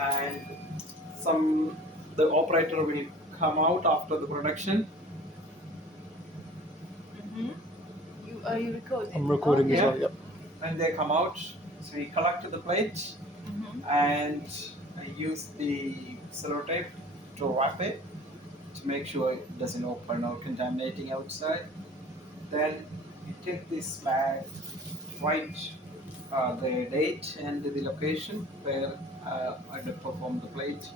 and the operator will come out after the production. Mm-hmm. Are you recording? I'm recording Okay. as well. Yep. When they come out, so we collect the plate Mm-hmm. and use the sellotape to wrap it to make sure it doesn't open or contaminating outside. Then you take this bag, write the date and the location where I did perform the plate.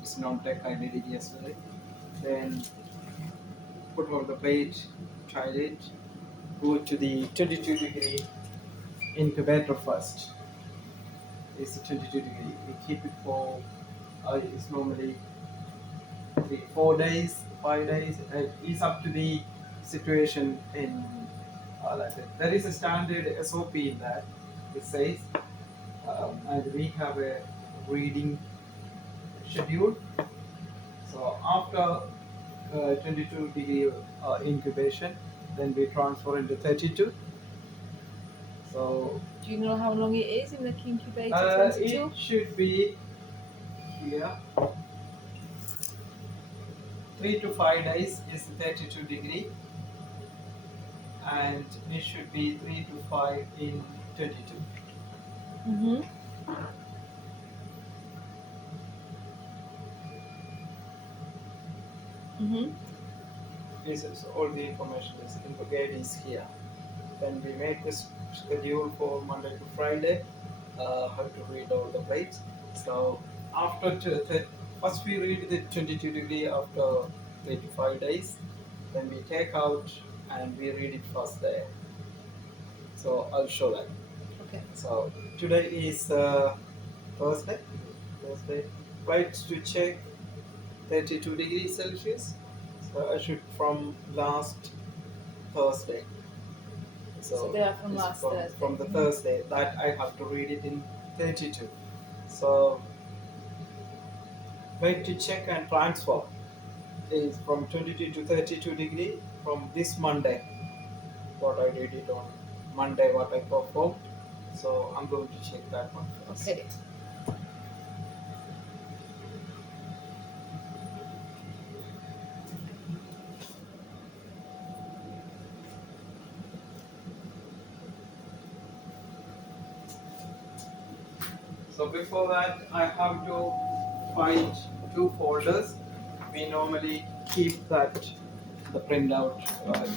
It's non-tech, I did it yesterday. Then put on the plate, try it, go to the 22-degree incubator first. It's a 22-degree. We keep it for, it's normally 4 days, 5 days. It's up to the situation in like that. There is a standard SOP in that. It says, and we have a reading schedule. So after 22-degree incubation, then we transfer into 32. So Do you know how long it is in the incubator? 22. it should be here 3 to 5 days is 32-degree, and it should be 3 to 5 in 22. Mm-hmm. Mm-hmm. This is all the information is in the guide is here. Then we make this schedule for Monday to Friday. How to read all the plates. So after first we read the 22-degree after 3 to 5 days. Then we take out and we read it first there. So I'll show that. Okay. So today is Thursday. Thursday. Plates to check 32 degrees Celsius. So I should from last Thursday. So they are from it's last Thursday. From the Thursday that I have to read it in 32. So wait to check and transfer is from 22 to 32-degree from this Monday. What I did it on Monday, what I performed. So I'm going to check that one first. Okay. So before that, I have to find 2 folders. We normally keep that the printout.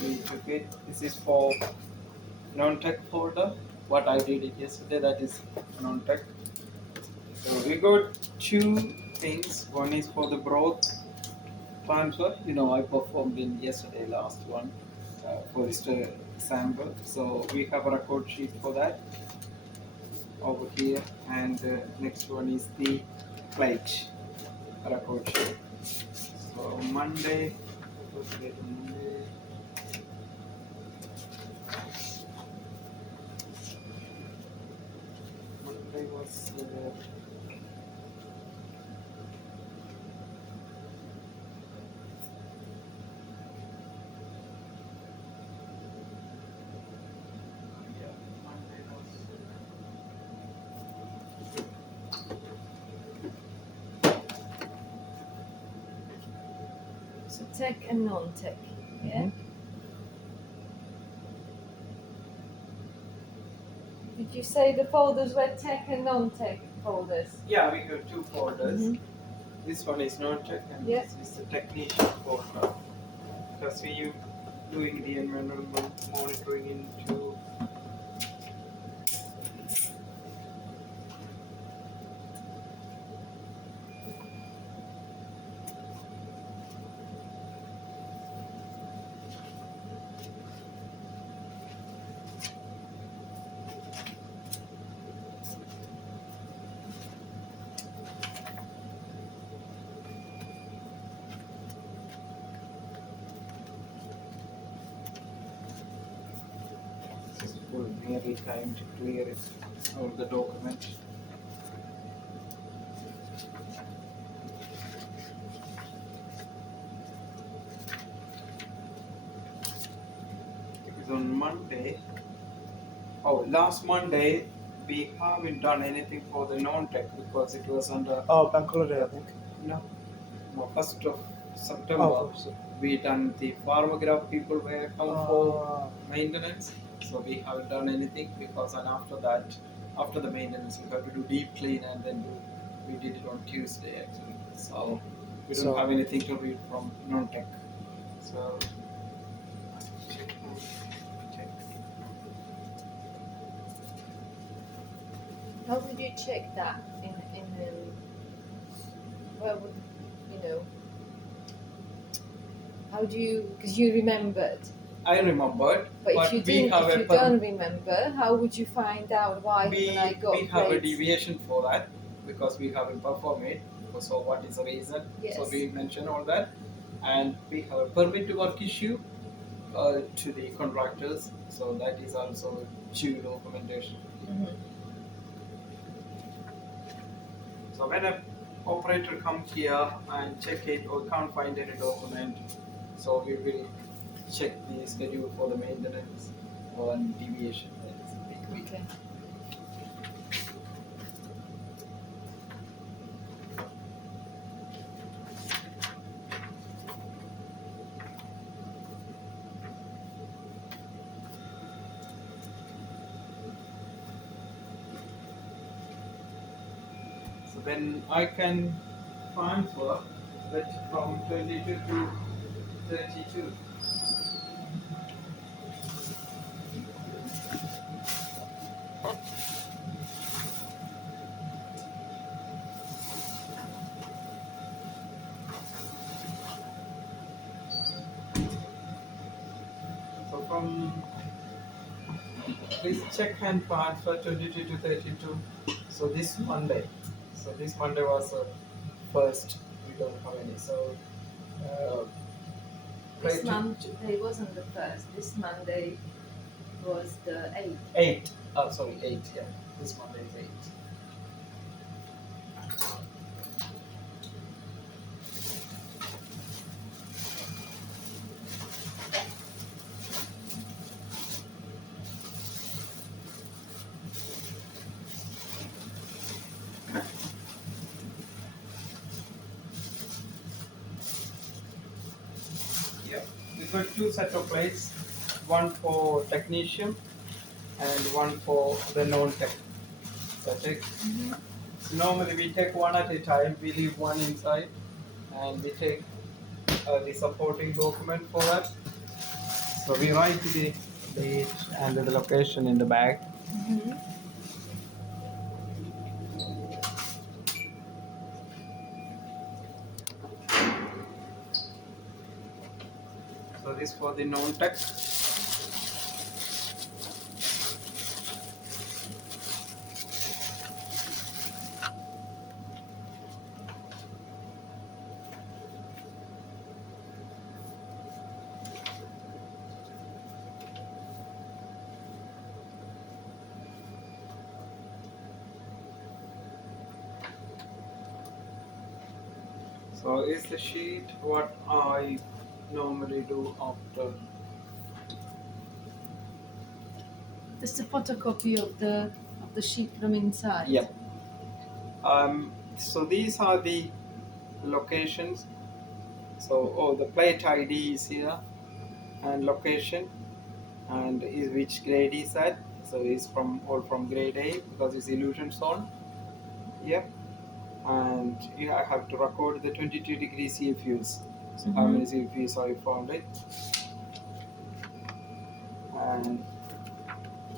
We took it. This is for non-tech folder. What I did it yesterday, that is non-tech. So we got 2 things. One is for the broth transfer. I performed in yesterday last one for this sample. So we have a record sheet for that over here, and next one is the plate record sheet. So Monday, Monday was Monday was So tech and non-tech. Yeah. Did you say the folders were tech and non-tech folders? Yeah, we got 2 folders. Mhm. This one is non-tech and Yeah. this is the technician folder. Because we doing the environmental monitoring into nearly time to clear it all the document. Because on Monday, last Monday we haven't done anything for the non-tech because it was under bank holiday, I think. no, 1st of September. So, We done the pharmograph people were come for uh, maintenance, so we haven't done anything because and after that, after the maintenance, we have to do deep clean and then we did it on Tuesday actually. So we don't So- have anything to read from non-tech. So How would you check that where would, you know, how do you, because you remembered, I remembered, but if you we didn't, have if a you don't remember, how would you find out why we, haven't I got we have a grades? deviation for that because we haven't performed it. So what is the reason? Yes. So we mention all that, and we have a permit to work issue to the contractors. So that is also due documentation. Mhm. So when a operator comes here and check it or can't find any document, so we will check the schedule for the maintenance or deviation. Okay. So then I can transfer it from 22 to 32. So from this check and transfer 22 to 32. So this Monday. So this Monday was first. We don't have any. So This try to- Monday wasn't the first. This Monday was the 8th. 8. Oh, sorry, 8. Yeah, this Monday is 8. Yeah, we got 2 set of plates, one for technician and one for the non-tech. So take. So normally we take one at a time. We leave one inside, and we take the supporting document for that. So we write the date and the location in the bag. Mm-hmm. So this for the non-tech. So is the sheet what I normally do after. Just a photocopy of the sheet from inside. Yep. So these are the locations. So the plate ID is here and location and is which grade is that. So it's from all from grade A because it's illusion zone. Yep. And here I have to record the 22 degree CFUs. So how many CFUs I found it. And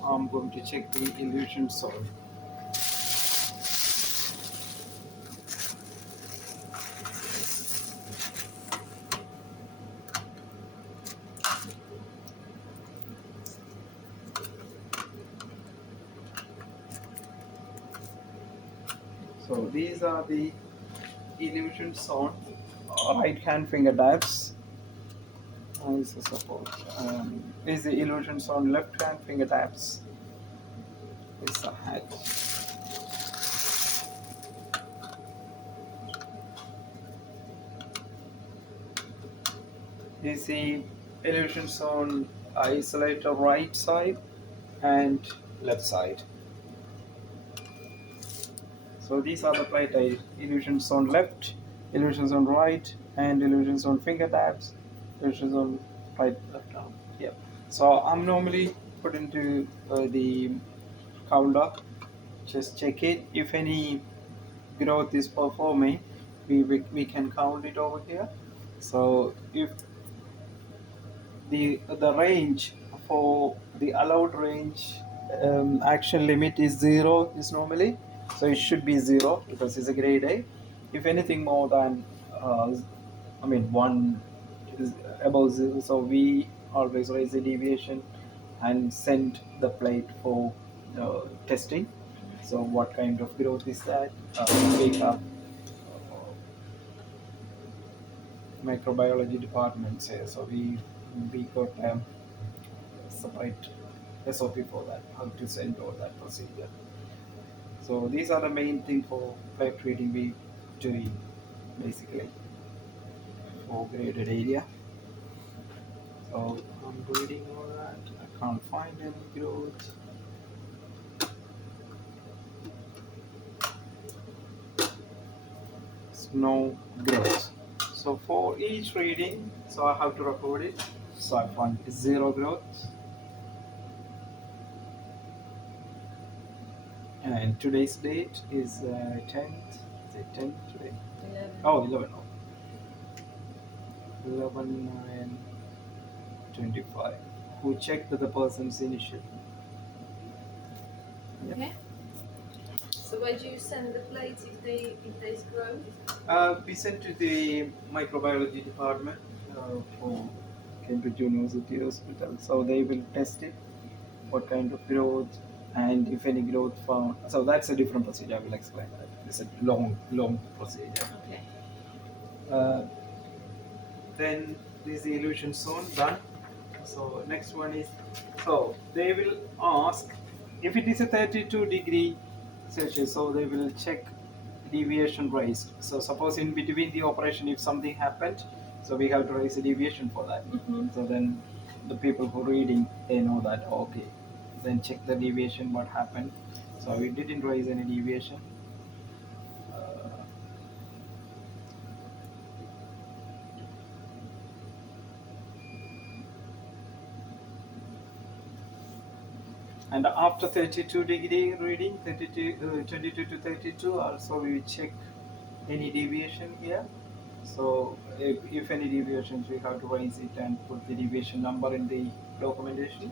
I'm going to check the illusion zone. So these are the illusion zone right hand finger tabs. Is the support. Is the illusion zone left hand finger tabs. Is the head. Is the illusion zone isolator right side and left side. So these are the plate types: illusions on left, illusions on right, and illusions on finger tabs, illusions on right, left arm. Yep. So I'm normally put into the counter, just check it. If any growth is performing, we can count it over here. So if the range for the allowed range action limit is 0 is normally, so it should be 0 because it's a grade A. If anything more than I mean 1 is above 0, so we always raise a deviation and send the plate for testing. So what kind of growth is that? We have microbiology departments here, so we got separate SOP for that, how to send all that procedure. So these are the main thing for plate reading we doing basically for graded area. So I'm reading all that. I can't find any growth. No growth. So for each reading, so I have to record it. So I find 0 growth. And today's date is 10th. Is it 10th today? 11. Oh, 11. Oh. 11 25. Who checked the person's initial? Yep. Okay. So where do you send the plates if there's growth? We sent to the microbiology department for Cambridge University Hospital. So they will test it, what kind of growth, and if any growth found. So that's a different procedure. I will explain that. It's a long procedure. Okay. Then this illusion zone done. So next one is, so they will ask if it is a 32-degree Celsius, so they will check deviation raised. So suppose in between the operation if something happened, so we have to raise a deviation for that. So then the people who reading, they know that okay, then check the deviation what happened. So we didn't raise any deviation. And after 32-degree reading, 22 to 32, also we will check any deviation here. So if any deviations, we have to raise it and put the deviation number in the documentation.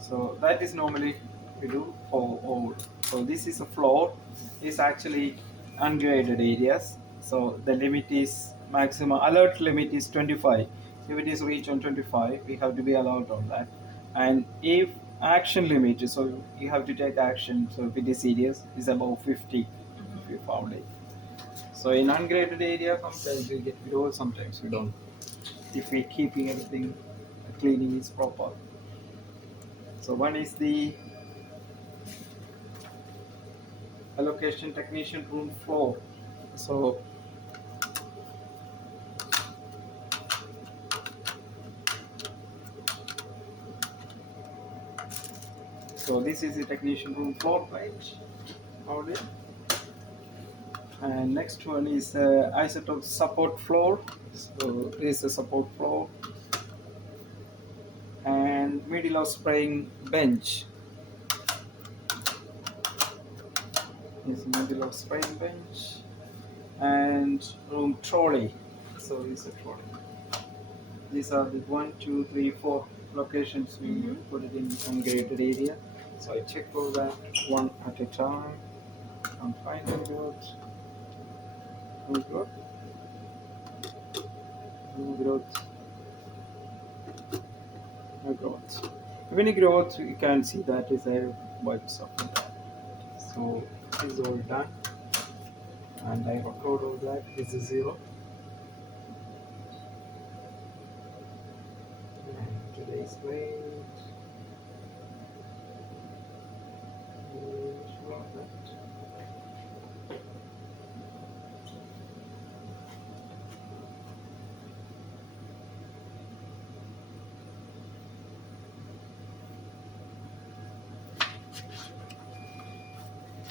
So that is normally we do for all. So this is a floor. It's actually ungraded areas. So the limit is maximum alert limit is 25. If it is reached on 25, we have to be allowed on that. And if action limit, so you have to take action. So if it is serious, is above 50 if you found it. So in ungraded area, sometimes we get growth, sometimes we don't. If we keeping everything cleaning is proper. So one is the allocation technician room floor. So this is the technician room floor plate. And next one is isotope support floor. So this is a support floor. And middle of spraying bench. This is middle of spraying bench. And room trolley. So this is a trolley. These are the 1, 2, 3, 4 locations we put it in ungraded area. So I check all that one at a time. I'm finding growth. No growth. No growth. No growth. If any growth, you can see that is a white stuff in that. So this is all done. And I record all that. This is 0. And today's weight.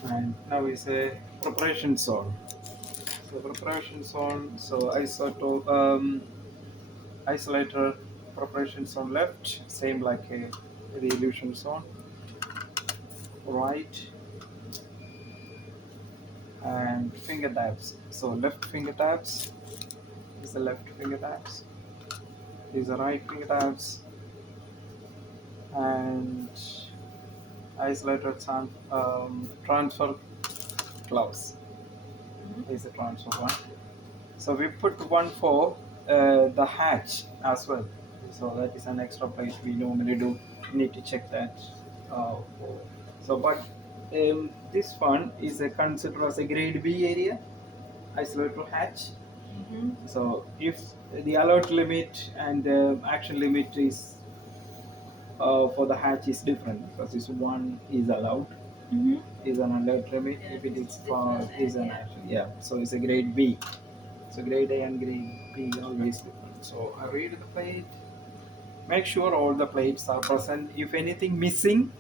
And now is a preparation zone. So preparation zone. So isolator preparation zone left, same like the illusion zone. Right, and finger tabs. So left finger tabs is the left finger tabs. These are right finger tabs, and isolator transfer gloves is the transfer one. So we put one for the hatch as well. So that is an extra place we normally do. Need to check that. For, so, but this one is considered as a grade B area, isolator hatch. So if the alert limit and action limit is for the hatch is different because this one is allowed is an alert limit. Yeah, If it it's is for different, is an yeah. action, yeah. So it's a grade B. So grade A and grade B always different. So I read the plate. Make sure all the plates are present. If anything missing,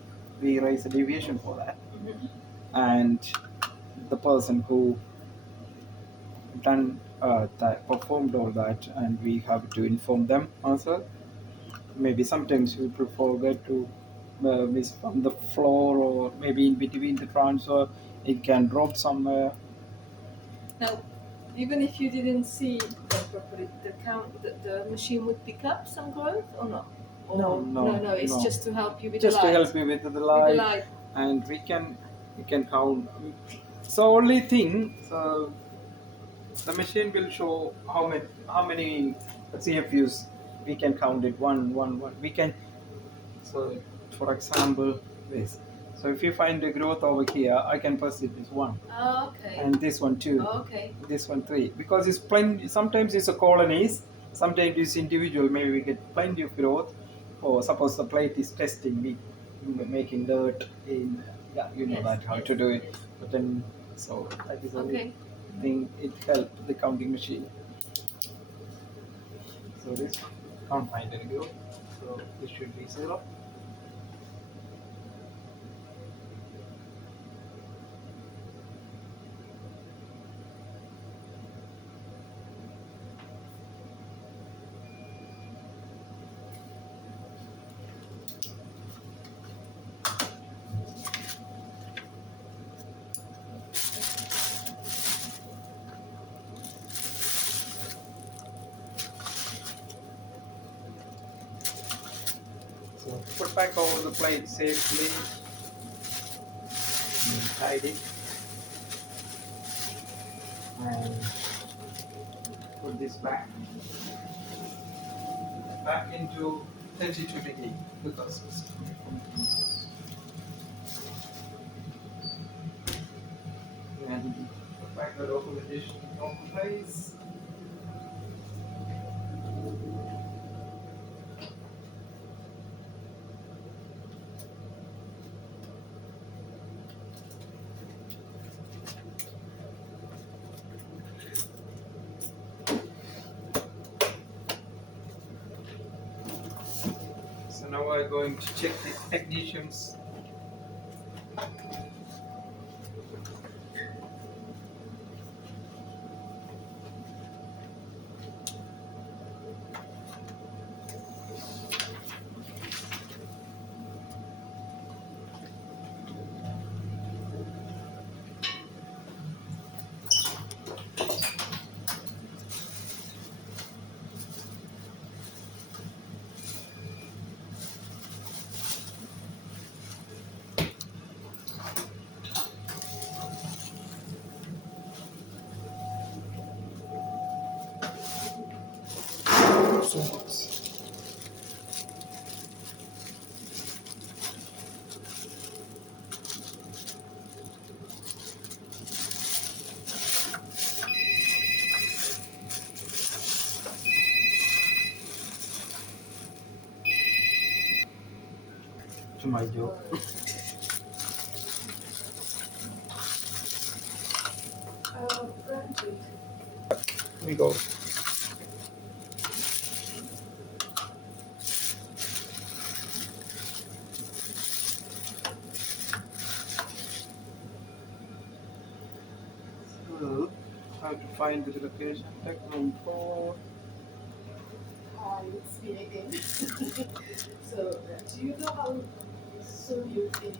we raise a deviation for that. And the person who done that performed all that, and we have to inform them also. Maybe sometimes we forget to miss from the floor, or maybe in between the transfer, it can drop somewhere. Now, even if you didn't see that properly, the machine would pick up some growth or not? Or no, it's no. just to help you with Just the light. to help you with the With the light, light. and we can count. So only thing, so the machine will show how many CFUs we can count it one. We can, so for example this. So if you find the growth over here, I can press it this one, Oh, okay. and this one too, Okay. this one three, because it's plenty. Sometimes it's a colonies, sometimes it's individual. Maybe we get plenty of growth. Or suppose the plate is testing, we making dirt in, yeah, you know Yes, that how yes, to do it. yes. But then, so that is the only Okay. thing it help the counting machine. So this one can't find any growth, so this should be 0. So put back over the plate safely, and hide it, and put this back into 32 degree, because it's coming from, and put back the documentation in normal place. So now we're going to check the technicians. To my job. We go. How to find the location. Tech room 4. It's me again. So, do you know how soon you finish?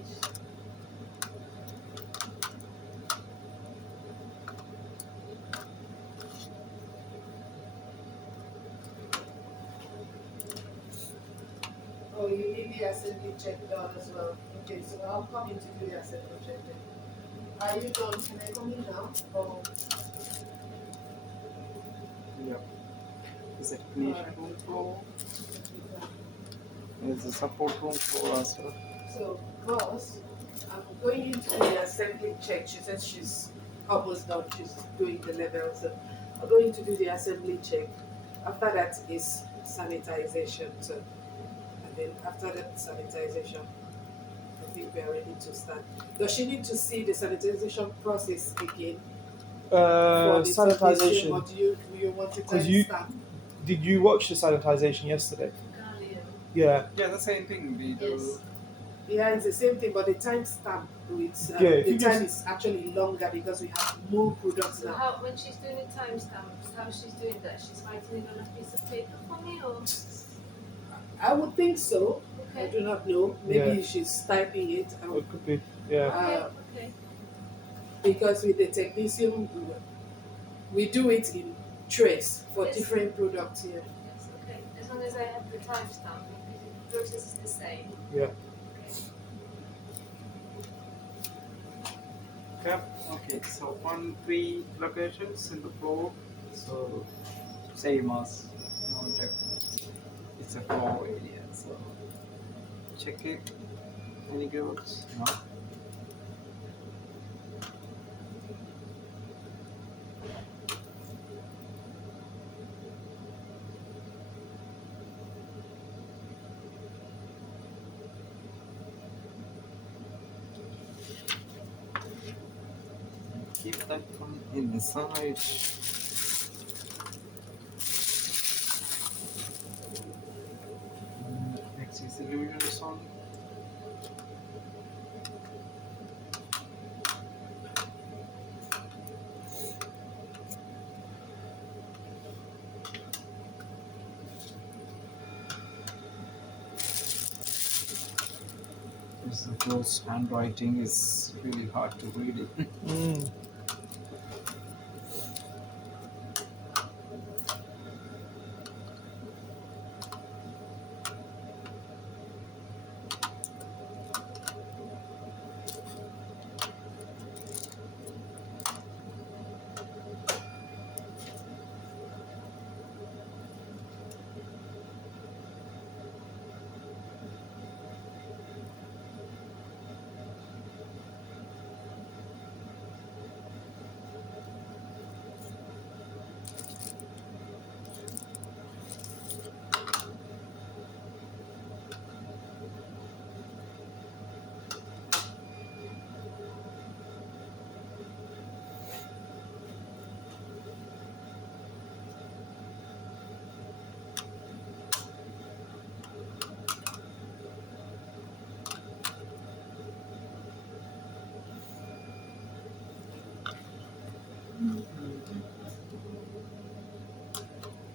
Oh, you need the assembly check done as well. Okay, so I'll come in to do the assembly check then. Are you done? Can I come in now? Oh, Yep. Is it technician room floor? There's a support room floor as well. so boss, I'm going into the assembly check. She said she's almost done. She's doing the level. So I'm going to do the assembly check. After that is sanitization. So, and then after that sanitization, I think we are ready to start. Does she need to see the sanitization process again for the technician, or Sanitization. do you want to 'Cause you- timestamp? Did you watch the sanitization yesterday? Yeah. Yeah, the same thing we do. Yes. Yeah, it's the same thing, but the timestamp with Yeah, if the you time just- is actually longer because we have more products So now. how, when she's doing the timestamps, how she's doing that? She's writing it on a piece of paper for me, or I would think so. I okay, do not know. Maybe Yeah. she's typing it. It could be. Yeah. okay. Because with the technician, we do it in trays for Yes. different products here. Yes, okay. As long as I have the timestamp, because the process is the same. Yeah. Yep. Okay, so 3 locations in the floor. So same as non-tech. It's a floor area. So check it. Any groups? No. Keep that one inside. Next is the illusion on. This girl's handwriting is really hard to read it. Mm.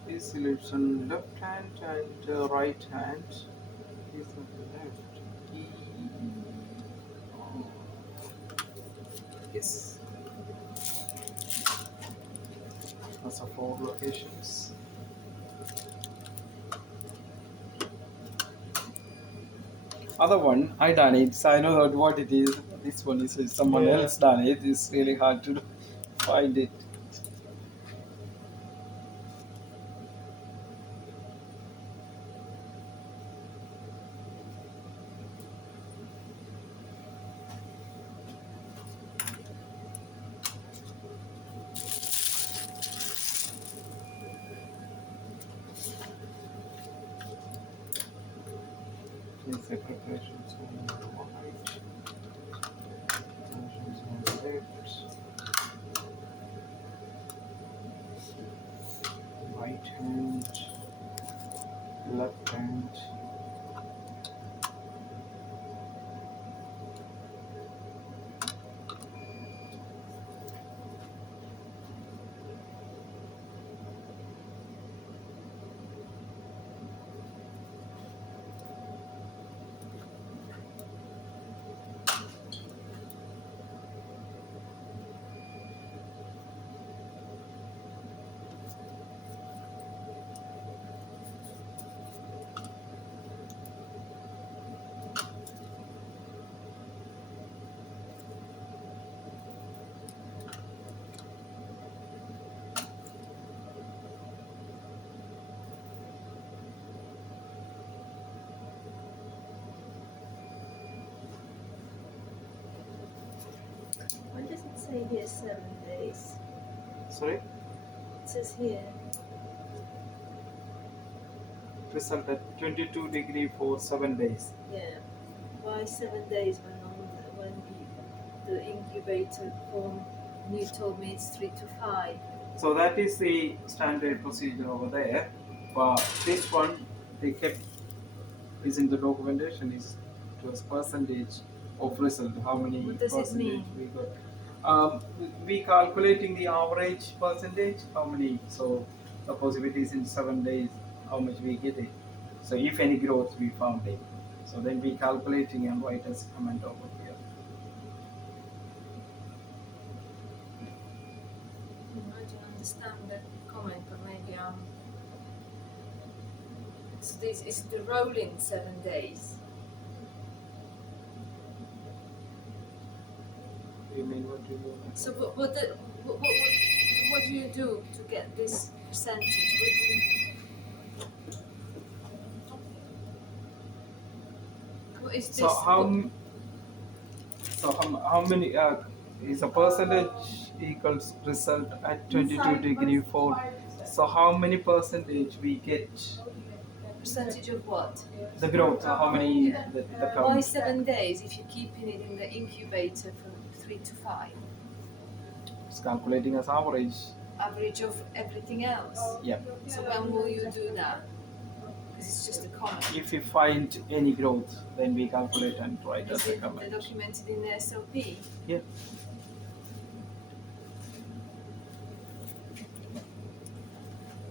This lives on left hand and right hand. Is on the left. Oh. Yes. That's a 4 locations. Other one, I done it, so I know what it is. This one is someone Yeah. else done it. It's really hard to find it. It's the preparations on the right. Preparations on the left. Right hand. Left hand. say here 7 days. Sorry, It says here. result at 22 degree for 7 days. Yeah. Why 7 days when the incubator form you told me it's 3 to 5? So that is the standard procedure over there. But this one, they kept is in the documentation is to a percentage of result. How many What does it percentage mean? we got? We calculating the average percentage. How many? So suppose if it is in 7 days, how much we get it. So if any growth we found it. So then we calculating and write as comment over here. I don't understand the comment, but maybe so this is the rolling 7 days. You mean what do you mean? So what do you do to get this percentage? What do you, what is this? So how many is a percentage equals result at 22 degree for? So how many percentage we get Percentage of what? the growth? How many the Why count? 7 days if you're keeping it in the incubator from 3 to 5? It's calculating as average. Average of everything else. Yeah. So when will you do that? Because it's just a comment. If we find any growth, then we calculate and write Is as a it comment. documented in the SOP? Yeah.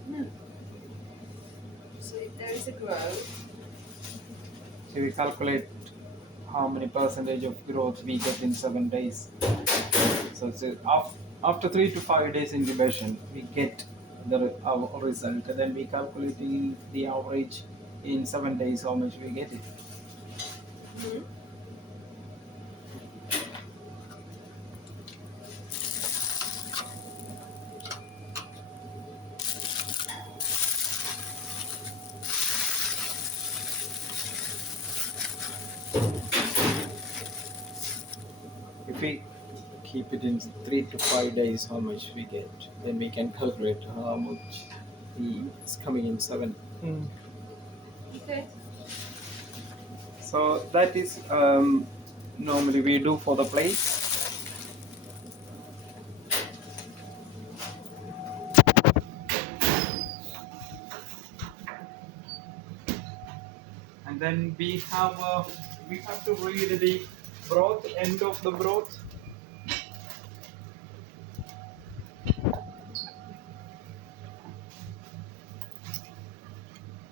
No. So if there is a growth, So we calculate how many percentage of growth we get in 7 days. So it's after 3 to 5 days incubation, we get our result. And then we calculating the average in 7 days how much we get it. If we keep it in 3 to 5 days how much we get, then we can calculate how much is coming in 7. Mm. okay. So that is normally we do for the place. And then we have to read the broth, end of the broth.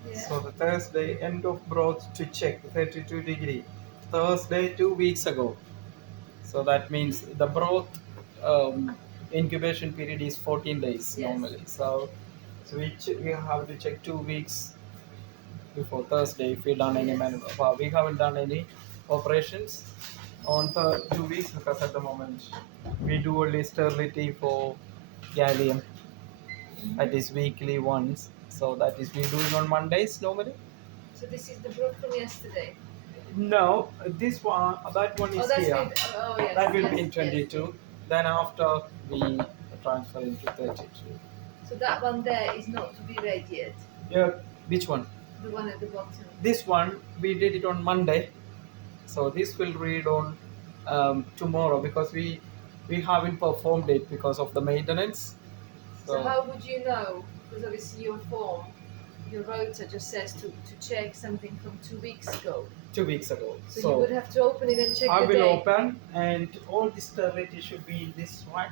Yeah. So the Thursday end of broth to check 32 degree. Thursday 2 weeks ago. So that means the broth incubation period is 14 days Yes. normally. So we have to check 2 weeks before Thursday if we done any we haven't done any operations on the 2 weeks because at the moment we do only sterility for gallium. That is weekly once. So that is we do it on Mondays normally. So this is the broth from yesterday. No, this one that one is Oh, that's here. it. Oh, yes. That will yes, be in 22. yes. Then after we transfer into 32. So that one there is not to be read yet. Yeah, which one? The one at the bottom. This one we did it on Monday, so this will read on tomorrow because we haven't performed it because of the maintenance. So how would you know? Because obviously your form, your rota just says to check something from 2 weeks ago. 2 weeks ago. So you would have to open it and check I the will date. open and all this sterility should be in this one.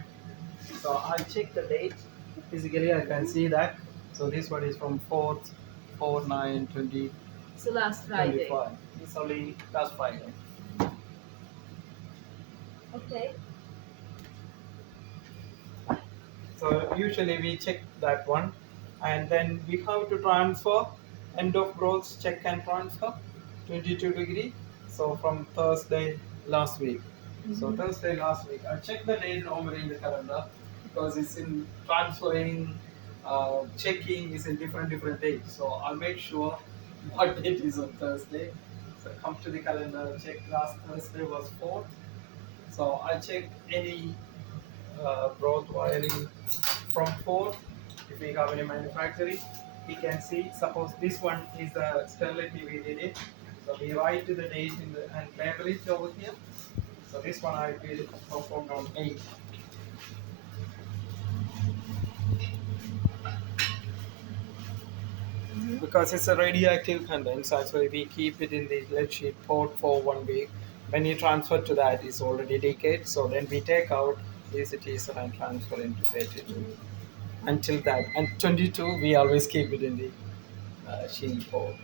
So I check the date. Physically I can see that. So this one is from 4th, 4/9/2025. So last Friday. It's only last Friday. Okay. So usually we check that one and then we have to transfer end of growth check and transfer 22 degree. So from Thursday last week. So Thursday last week. I check the date normally in the calendar because it's in transferring, checking is in different dates. So I'll make sure what date is on Thursday. So come to the calendar, check last Thursday was 4th. So I check any broth wiring from 4. If we have any manufacturing, we can see. Suppose this one is the sterility we did it. So we write the date in the, and label it over here. So this one I will perform on 8. Because it's a radioactive content, so that's why we keep it in the lead sheet pot for 1 week. When you transfer to that, it's already decayed. So then we take out this teaser and transfer into 32. Until that, and 22, we always keep it in the sheet pot.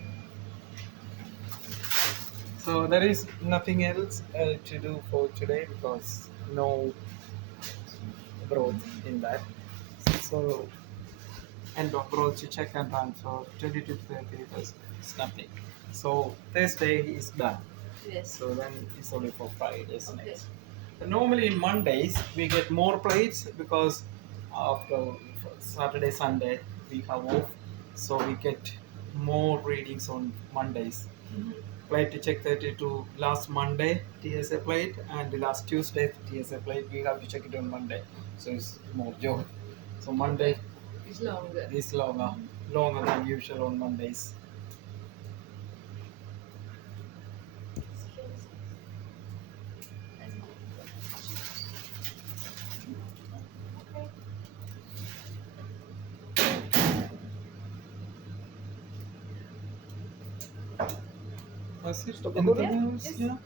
So there is nothing else to do for today because no broth in that. So end of broth to check and transfer 22 to 30 it's nothing. So Thursday is done. Yes. So then it's only for Fridays Okay. next. Normally in Mondays we get more plates because after Saturday, Sunday we have off. So we get more readings on Mondays. Plate to check 32 last Monday TSA plate and the last Tuesday TSA plate we have to check it on Monday. So it's more job. So Monday It's longer. is longer than usual on Mondays. Was it? Stop Anything recording? else? Yes. Yeah.